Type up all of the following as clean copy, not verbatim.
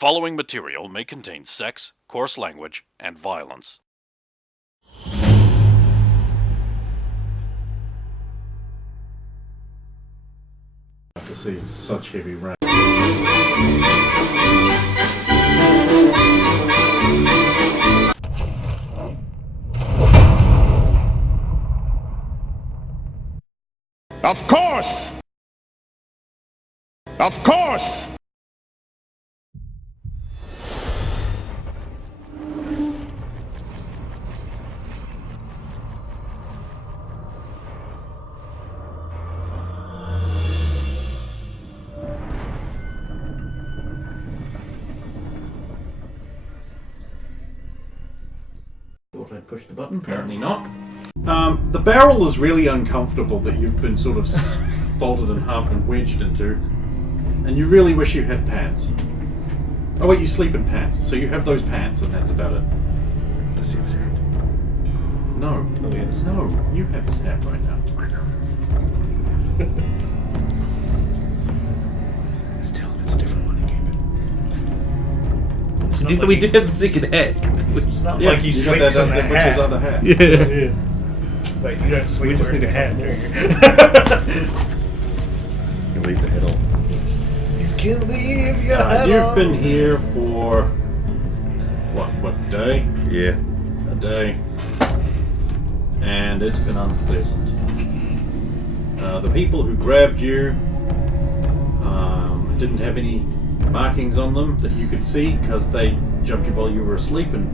following material may contain sex, coarse language, and violence. To see such heavy rain. Of course! Of course! Thought I'd push the button, apparently not. The barrel is really uncomfortable that you've been sort of folded in half and wedged into. And you really wish you had pants. Oh wait, you sleep in pants, so you have those pants and that's about it. Let's see his hat. No. Oh, yes. No, you have his hat right now. I know. Just tell him it's a different one and keep it. We did have the second hat. It's not Yeah, like you got sleep that in a which hat. is other hat. Yeah. But you don't sleep We just wearing need a a hat, couple do you? You leave the head on. You can leave your hat You've on. been here for what day? Yeah. A day. And it's been unpleasant. The people who grabbed you didn't have any markings on them that you could see because they jumped you while you were asleep and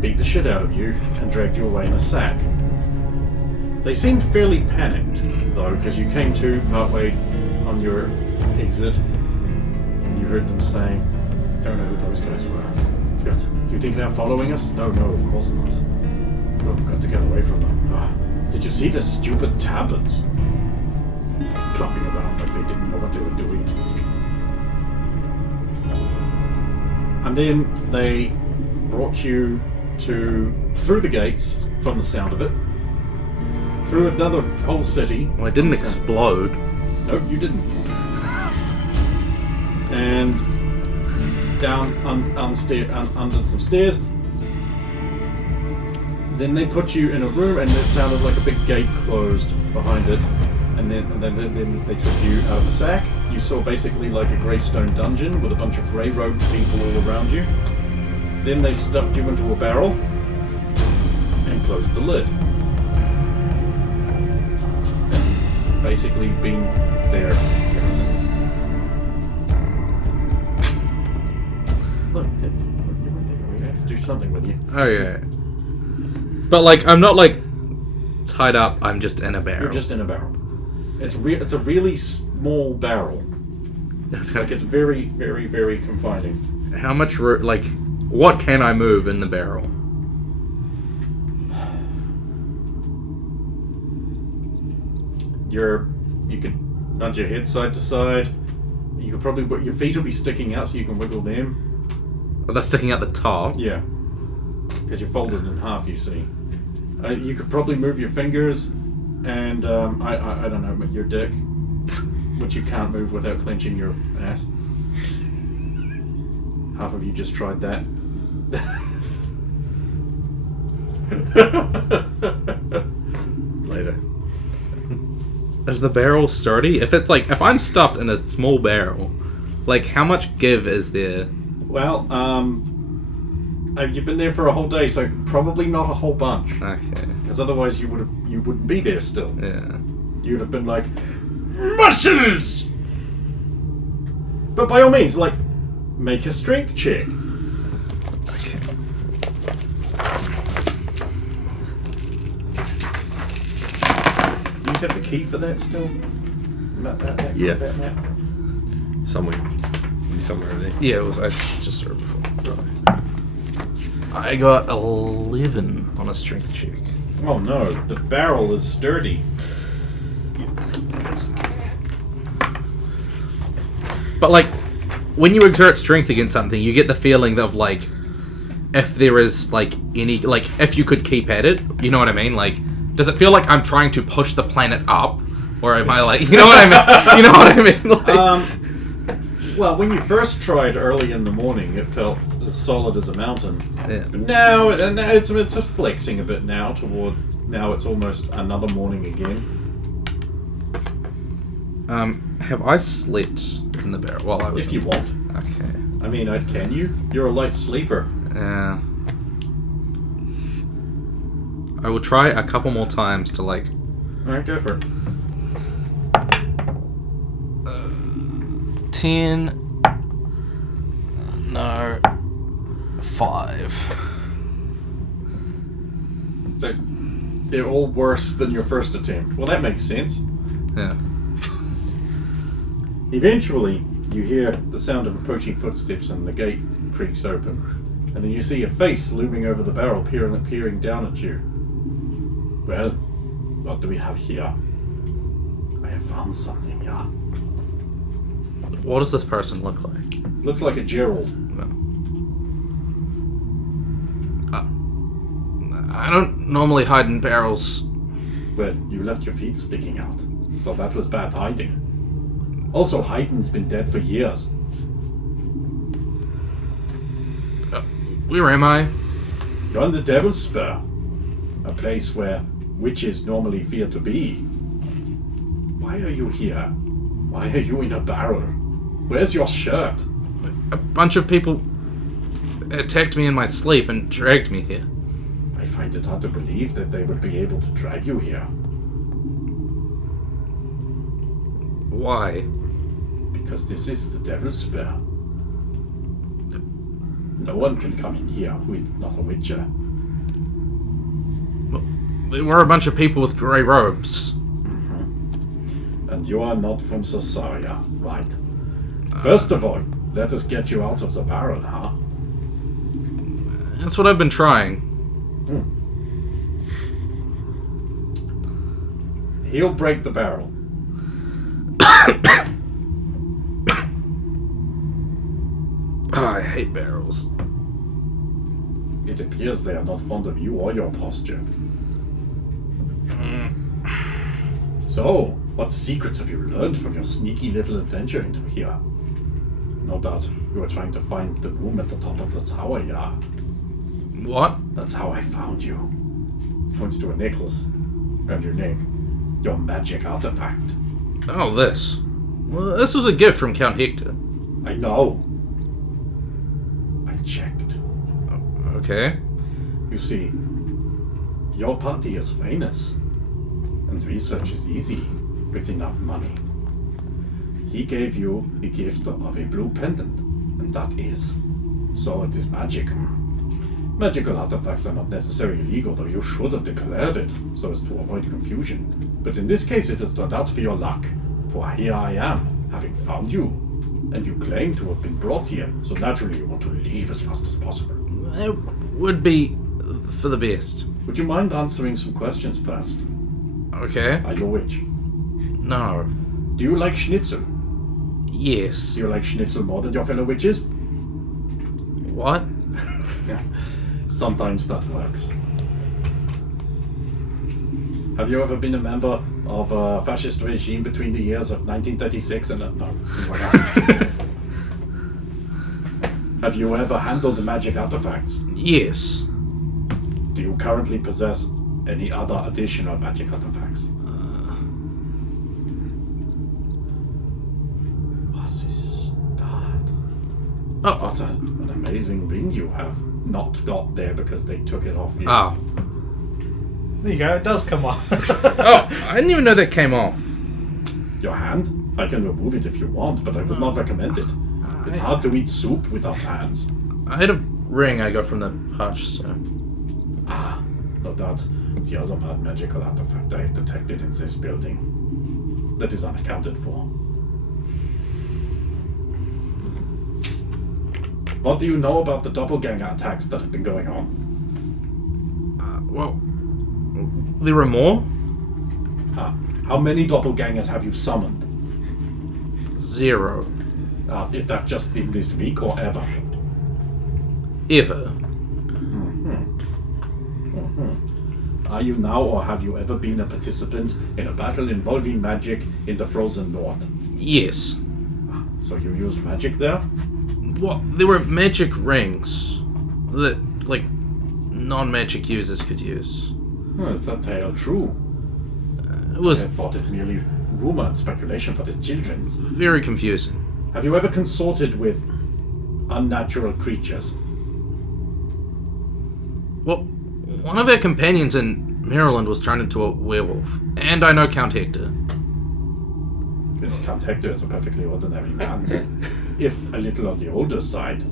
beat the shit out of you and dragged you away in a sack. They seemed fairly panicked, though, because you came to partway on your exit and you heard them saying, "Don't know who those guys were. You think they're following us? No, of course not. We've got to get away from them. Did you see the stupid tablets? Flopping around like they didn't know what they were doing." And then they brought you through the gates, from the sound of it, through another whole city. Well, it didn't explode. No, you didn't. And down under some stairs. Then they put you in a room, and it sounded like a big gate closed behind it. And then they took you out of the sack. You saw basically like a grey stone dungeon with a bunch of grey-robed people all around you. Then they stuffed you into a barrel and closed the lid. Basically been there ever since. Look, you're right there. We have to do something with you. Oh yeah. But like, I'm not like tied up. I'm just in a barrel. You're just in a barrel. It's a really small barrel. Like it's very, very, very confining. How much like, what can I move in the barrel? You could nudge your head side to side. You could probably, your feet will be sticking out so you can wiggle them. Oh, that's sticking out the top. Yeah, because you're folded in half. You see. You could probably move your fingers, and I don't know, your dick, which you can't move without clenching your ass. Half of you just tried that. Later. Is the barrel sturdy? If I'm stuffed in a small barrel, like how much give is there? Well, you've been there for a whole day, so probably not a whole bunch. Okay. Because otherwise you wouldn't be there still. Yeah. You'd have been like, muscles! But by all means, like, make a strength check. Okay. You have the key for that still? That Yeah. That map? Somewhere over there. Yeah, I just heard before. I got 11 on a strength check. Oh no, the barrel is sturdy. But like, when you exert strength against something, you get the feeling of like, if there is like any, like if you could keep at it, you know what I mean? Like, does it feel like I'm trying to push the planet up, or am I like, you know what I mean? You know what I mean? Like, Well, when you first tried early in the morning, it felt as solid as a mountain. Yeah. But now it's just flexing a bit now towards... Now it's almost another morning again. Have I slept in the barrel while I was... If you want. Okay. I mean, can you? You're a light sleeper. Yeah. I will try a couple more times to, like... Alright, go for it. 10... No... 5. So, they're all worse than your first attempt. Well, that makes sense. Yeah. Eventually, you hear the sound of approaching footsteps and the gate creaks open. And then you see a face looming over the barrel, peering down at you. Well, what do we have here? I have found something, yeah. What does this person look like? Looks like a Gerald. No. I don't normally hide in barrels. Well, you left your feet sticking out, so that was bad hiding. Also, Haydn's been dead for years. Where am I? You're in the Devil's Spur, a place where witches normally fear to be. Why are you here? Why are you in a barrel? Where's your shirt? A bunch of people attacked me in my sleep and dragged me here. I find it hard to believe that they would be able to drag you here. Why? Because this is the Devil's Spur. No one can come in here who is not a witcher. Well, there were a bunch of people with grey robes. And you are not from Sosaria, right? First of all, let us get you out of the barrel, huh? That's what I've been trying. He'll break the barrel. Oh, I hate barrels. It appears they are not fond of you or your posture. So, what secrets have you learned from your sneaky little adventure into here? No doubt you were trying to find the room at the top of the tower, yeah? What? That's how I found you. Points to a necklace around your neck. Your magic artifact. Oh, this. Well, this was a gift from Count Hector. I know. I checked. Okay. You see, your party is famous, and research is easy with enough money. He gave you the gift of a blue pendant, and that is. So it is magic. Magical artifacts are not necessarily illegal, though you should have declared it, so as to avoid confusion. But in this case, it has turned out for your luck. For here I am, having found you. And you claim to have been brought here, so naturally you want to leave as fast as possible. It would be for the best. Would you mind answering some questions first? Okay. Are you a witch? No. Do you like schnitzel? Yes. Do you like schnitzel more than your fellow witches? What? Sometimes that works. Have you ever been a member of a fascist regime between the years of 1936 and... no, you weren't asking. Have you ever handled magic artifacts? Yes. Do you currently possess any other additional magic artifacts? What is that? Oh. What an amazing ring you have not got there because they took it off you. Oh. There you go, it does come off. Oh, I didn't even know that came off. Your hand? I can remove it if you want, but I would not recommend it. It's hard to eat soup without hands. I had a ring I got from the hutch, so... Ah, no doubt. The other magical artifact I have detected in this building. That is unaccounted for. What do you know about the doppelganger attacks that have been going on? Well... There were more? How many doppelgangers have you summoned? 0. Is that just in this week or ever? Ever. Are you now or have you ever been a participant in a battle involving magic in the frozen north? Yes. So you used magic there? What? There were magic rings that, like, non-magic users could use. Is that tale true? It I was thought it merely rumor and speculation for the children. very confusing. Have you ever consorted with unnatural creatures? Well, one of our companions in Maryland was turned into a werewolf. And I know Count Hector. Count Hector is a perfectly ordinary man, if a little on the older side.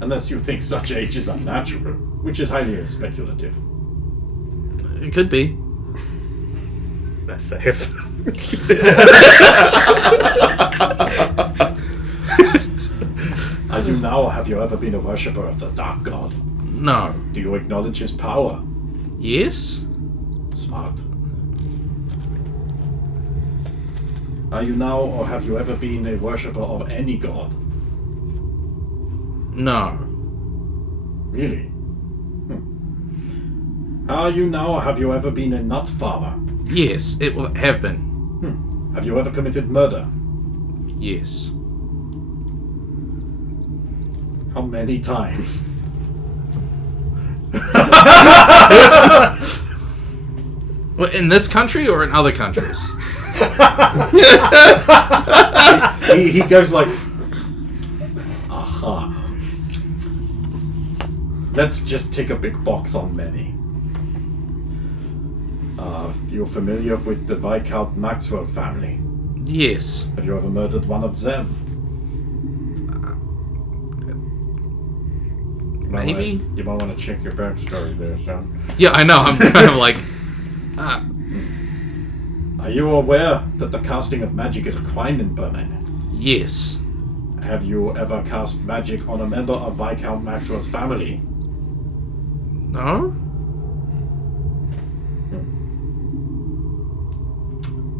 Unless you think such age is unnatural, which is highly speculative. It could be. That's safe. Are you now, or have you ever been a worshipper of the Dark God? No. Do you acknowledge his power? Yes? Smart. Are you now, or have you ever been a worshipper of any god? No. Really? Are you now, or have you ever been a nut farmer? Yes, it will have been. Have you ever committed murder? Yes. How many times? Well, in this country or in other countries? He goes like, aha. Let's just tick a big box on many. You're familiar with the Viscount Maxwell family? Yes. Have you ever murdered one of them? Maybe? You might want to check your backstory there, son. Yeah, I know. I'm kind of like... Are you aware that the casting of magic is a crime in Berlin? yes. Have you ever cast magic on a member of Viscount Maxwell's family? No?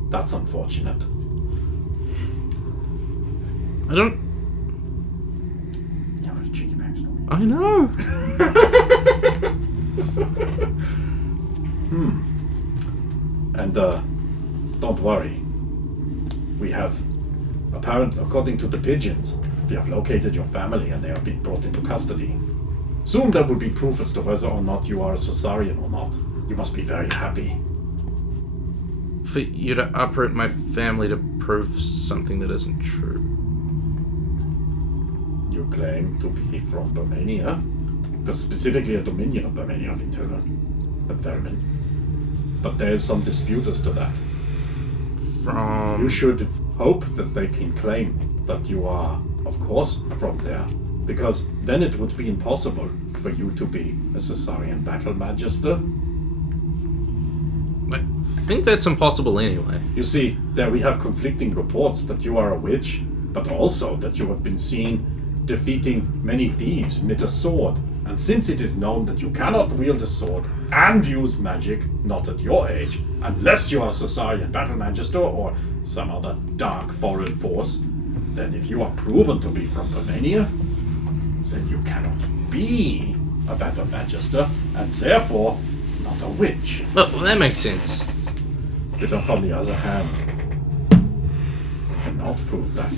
That's unfortunate. I don't... Yeah, what a cheeky backstory. I know. And, don't worry. We have, apparently, according to the pigeons, we have located your family and they have been brought into custody. Soon there will be proof as to whether or not you are a Caesarian or not. You must be very happy. For you to uproot my family to prove something that isn't true. You claim to be from Bermania, but specifically a dominion of Bermania of Interra, a vermin. But there is some dispute as to that. You should hope that they can claim that you are, of course, from there, because then it would be impossible for you to be a Caesarian battle magister. I think that's impossible anyway. You see, there we have conflicting reports that you are a witch, but also that you have been seen defeating many thieves with a sword. And since it is known that you cannot wield a sword and use magic, not at your age, unless you are a Caesarian battle magister or some other dark foreign force, then if you are proven to be from Bermania, then you cannot be a battle magister, and therefore not a witch. Well, that makes sense. But on the other hand, you cannot prove that.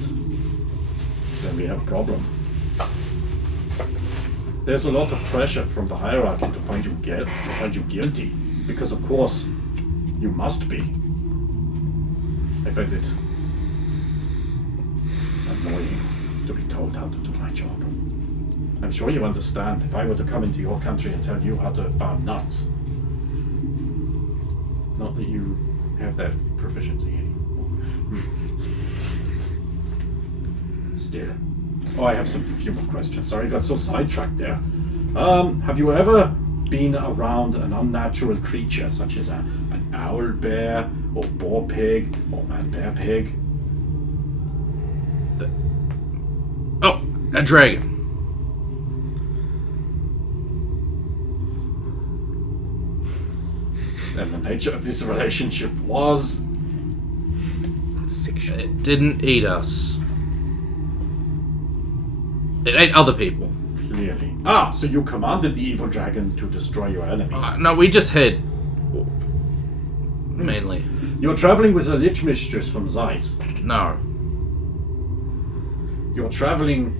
Then we have a problem. There's a lot of pressure from the hierarchy to find you guilty, because of course you must be. I find it annoying to be told how to do my job. I'm sure you understand if I were to come into your country and tell you how to farm nuts. Not that you have that proficiency anymore. Still. Oh, I have a few more questions. Sorry, I got so sidetracked there. Have you ever been around an unnatural creature, such as an owl bear, or boar pig, or man bear pig? Oh, a dragon. And the nature of this relationship was... It didn't eat us. It ate other people. Clearly. Ah, so you commanded the evil dragon to destroy your enemies. No, we just hid. Mainly. You're traveling with a lich mistress from Zeiss. No. You're traveling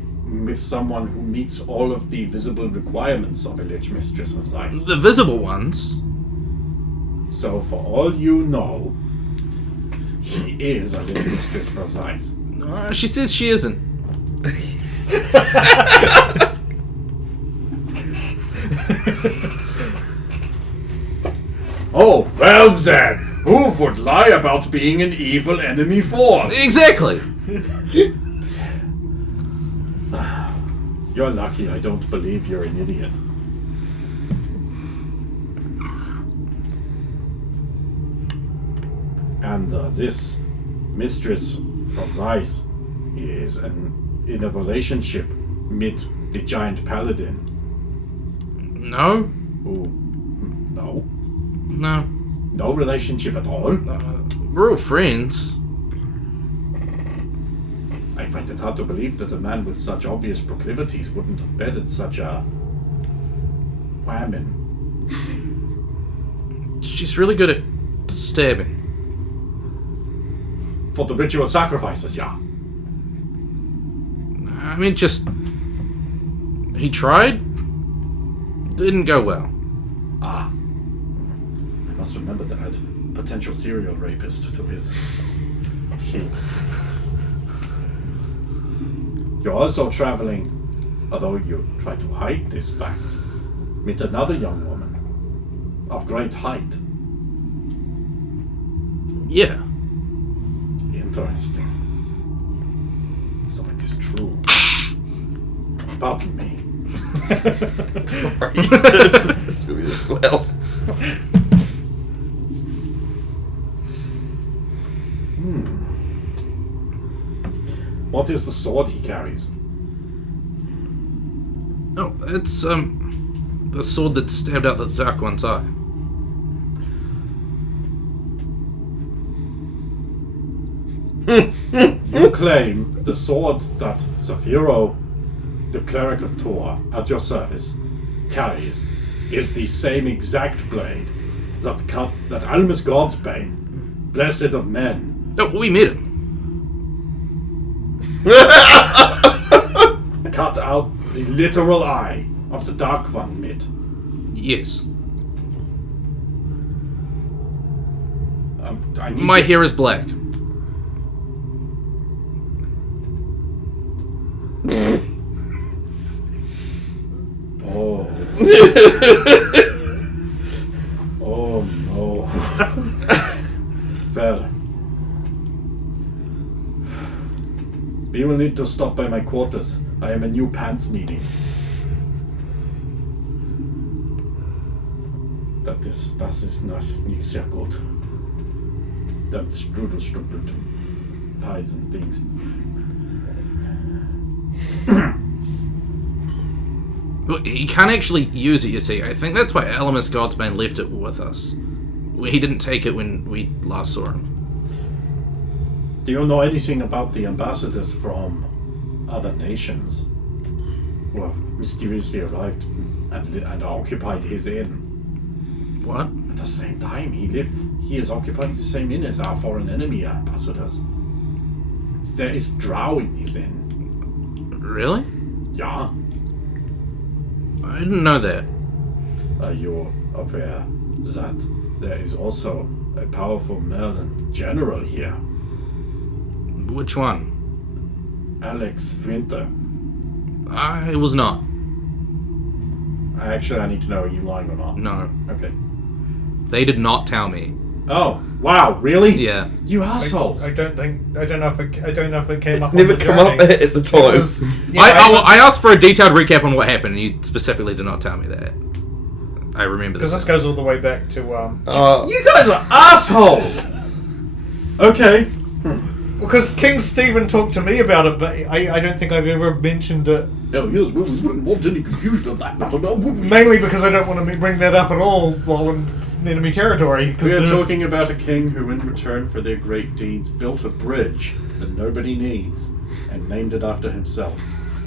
with someone who meets all of the visible requirements of a lich mistress of Zeiss. The visible ones. So, for all you know, she is a lich mistress for Zeiss. She says she isn't. Oh, well then, who would lie about being an evil enemy force? Exactly. You're lucky I don't believe you're an idiot. And this mistress from Zeiss is in a relationship with the giant paladin. No. Who? No. No. No relationship at all? We're all friends. I find it hard to believe that a man with such obvious proclivities wouldn't have bedded such a whammon. She's really good at stabbing. For the ritual sacrifices, yeah. I mean, just... He tried. Didn't go well. Ah. I must remember to add potential serial rapist to his sheet. You're also traveling, although you try to hide this fact, with another young woman of great height. Yeah. Interesting. So it is true. Pardon me. Sorry. Well. What is the sword he carries? Oh, it's, the sword that stabbed out the Dark One's eye. You claim the sword that Saphiro, the cleric of Tor, at your service, carries is the same exact blade that Almus Godsbane, blessed of men, Oh, we met him. cut out the literal eye of the Dark One mid. Yes. I need My to- hair is black. Oh. Oh no. Well. We will need to stop by my quarters. I am a new pants needing. Das ist nicht sehr gut. That Strudelstruppelt pies and things. Well, he can't actually use it, you see. I think that's why Alamus Godsbane left it with us. He didn't take it when we last saw him. Do you know anything about the ambassadors from other nations who have mysteriously arrived and occupied his inn? What? At the same time, he is occupying the same inn as our foreign enemy ambassadors. There is drow in his inn. Really? Yeah. I didn't know that. Are you aware that there is also a powerful Merlin general here? Which one? Alex Winter. I was not. I need to know, are you lying or not? No. Okay. They did not tell me. Oh, wow, really? Yeah. You assholes! I don't know if it came up. Never on the come up journey. at the time. Because, yeah, I asked for a detailed recap on what happened, and you specifically did not tell me that. I remember because this. this goes all the way back to You guys are assholes! Okay. because King Stephen talked to me about it, but I don't think I've ever mentioned it. Oh, yes, we wouldn't want any confusion of that matter, no, would we? Mainly because I don't want to bring that up at all while in enemy territory. We are talking about a king who, in return for their great deeds, built a bridge that nobody needs and named it after himself.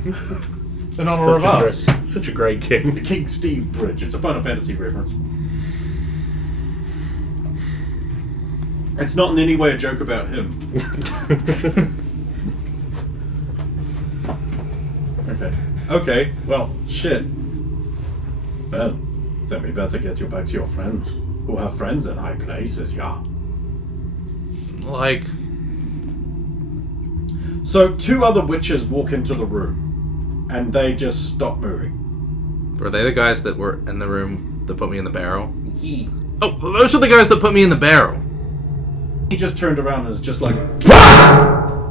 in honor of us. Such a great king. The King Steve Bridge. It's a Final Fantasy reference. It's not in any way a joke about him. Okay, well, shit. Well, then we better get you back to your friends, who have friends in high places, yeah. Like... So, 2 other witches walk into the room, and they just stop moving. Were they the guys that were in the room that put me in the barrel? He. Oh, those are the guys that put me in the barrel. He just turned around and is just like...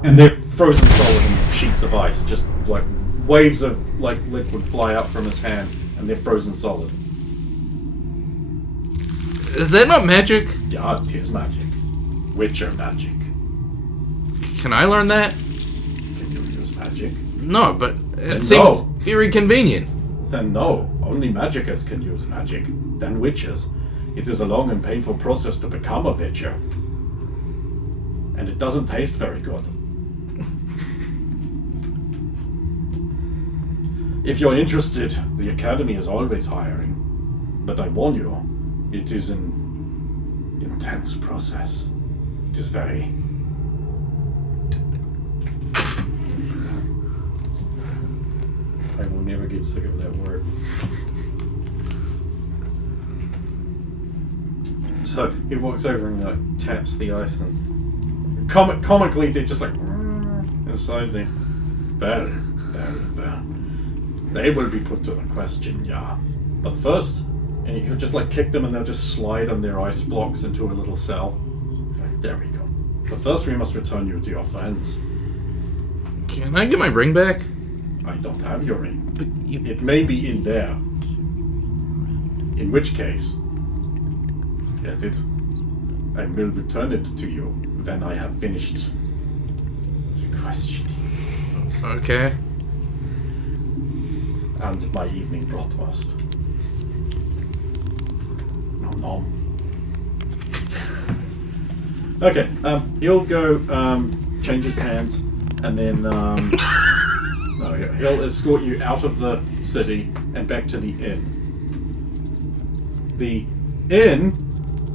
And they're frozen solid in sheets of ice, just like waves of like liquid fly out from his hand, and they're frozen solid. Is that not magic? Yeah, it is magic. Witcher magic. Can I learn that? Can you use magic? No, but it Then seems no. very convenient. Then no, only magicers can use magic, then witches. It is a long and painful process to become a witcher. And it doesn't taste very good. If you're interested, the Academy is always hiring. But I warn you, it is an intense process. It is very... I will never get sick of that word. So he walks over and like taps the ice, and comically they're just like inside there. Well. They will be put to the question, yeah. But first, and he'll just like kick them, and they'll just slide on their ice blocks into a little cell. Right, there we go. But first, we must return you to your friends. Can I get my ring back? I don't have your ring. But you... It may be in there. In which case, get it. I will return it to you when I have finished the questioning. Okay. And my evening bratwurst. Nom nom. Okay, he'll go change his pants, and then he'll escort you out of the city and back to the inn. The inn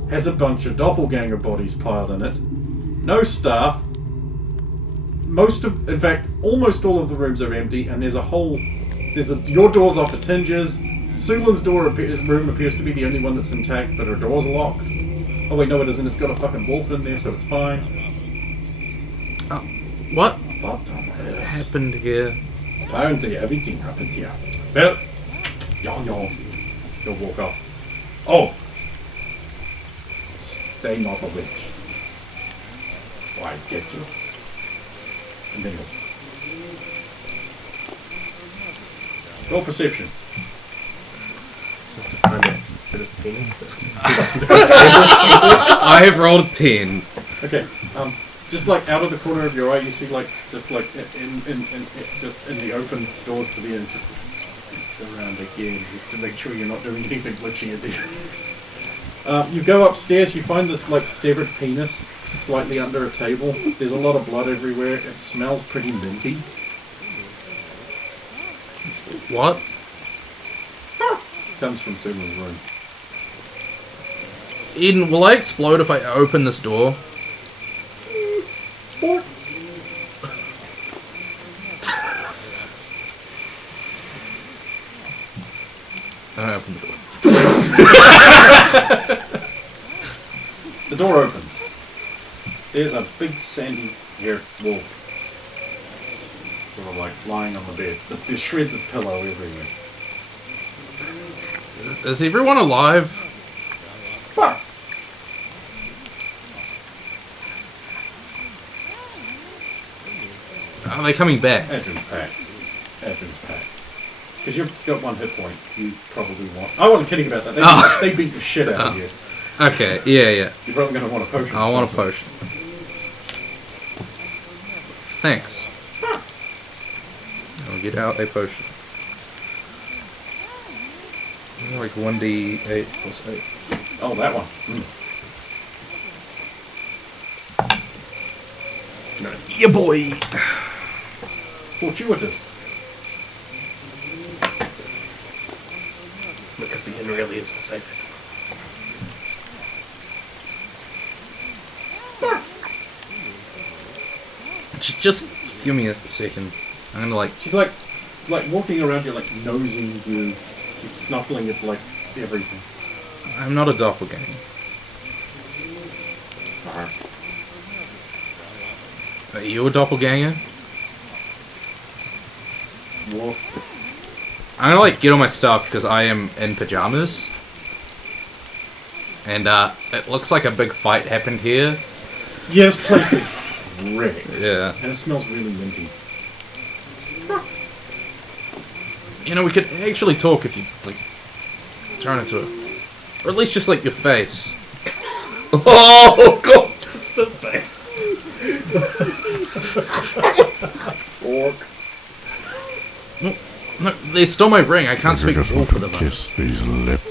has a bunch of doppelganger bodies piled in it. No staff. In fact, almost all of the rooms are empty, and your door's off its hinges. Sulan's room appears to be the only one that's intact, but her door's locked. Oh wait, no it isn't. It's got a fucking wolf in there, so it's fine. What What happened here? Apparently everything happened here. Well, yawn. He'll walk off. Oh! Stay not a witch. Why, get you. And then he'll... Roll perception. Just to find a bit of pain. I have rolled 10. Okay, just like out of the corner of your eye, you see like just like in the open doors to the end, just around again, just to make sure you're not doing anything glitchy at the end. You go upstairs, you find this like severed penis slightly under a table. There's a lot of blood everywhere. It smells pretty minty. What? Comes from Sulan's room. Eden, will I explode if I open this door? Sport. I don't open the door. The door opens. There's a big sandy-haired wolf. Sort of like lying on the bed. There's shreds of pillow everywhere. Is everyone alive? Fuck! Are they coming back? Adrian's packed. Because you've got 1 hit point. You probably want... I wasn't kidding about that. They beat the shit out of you. Okay, yeah. You're probably going to want a potion. I want a potion. Thanks. I'll get out a potion. Like 1d8 plus 8. Oh, that one. Yeah, boy! Fortuitous. Because the inn really isn't safe. Just give me a second. I'm gonna like. She's like walking around you, like nosing you, and snuffling at like everything. I'm not a doppelganger. Are you a doppelganger? Wolf. I'm gonna like get all my stuff because I am in pajamas. And it looks like a big fight happened here. Yeah, this place is wrecked. Yeah. And it smells really minty. You know, we could actually talk if you like turn into it. Or at least just like your face. Oh god! It's the face. Orc. No, they stole my ring. I can't speak I just all want for to them. kiss these lips.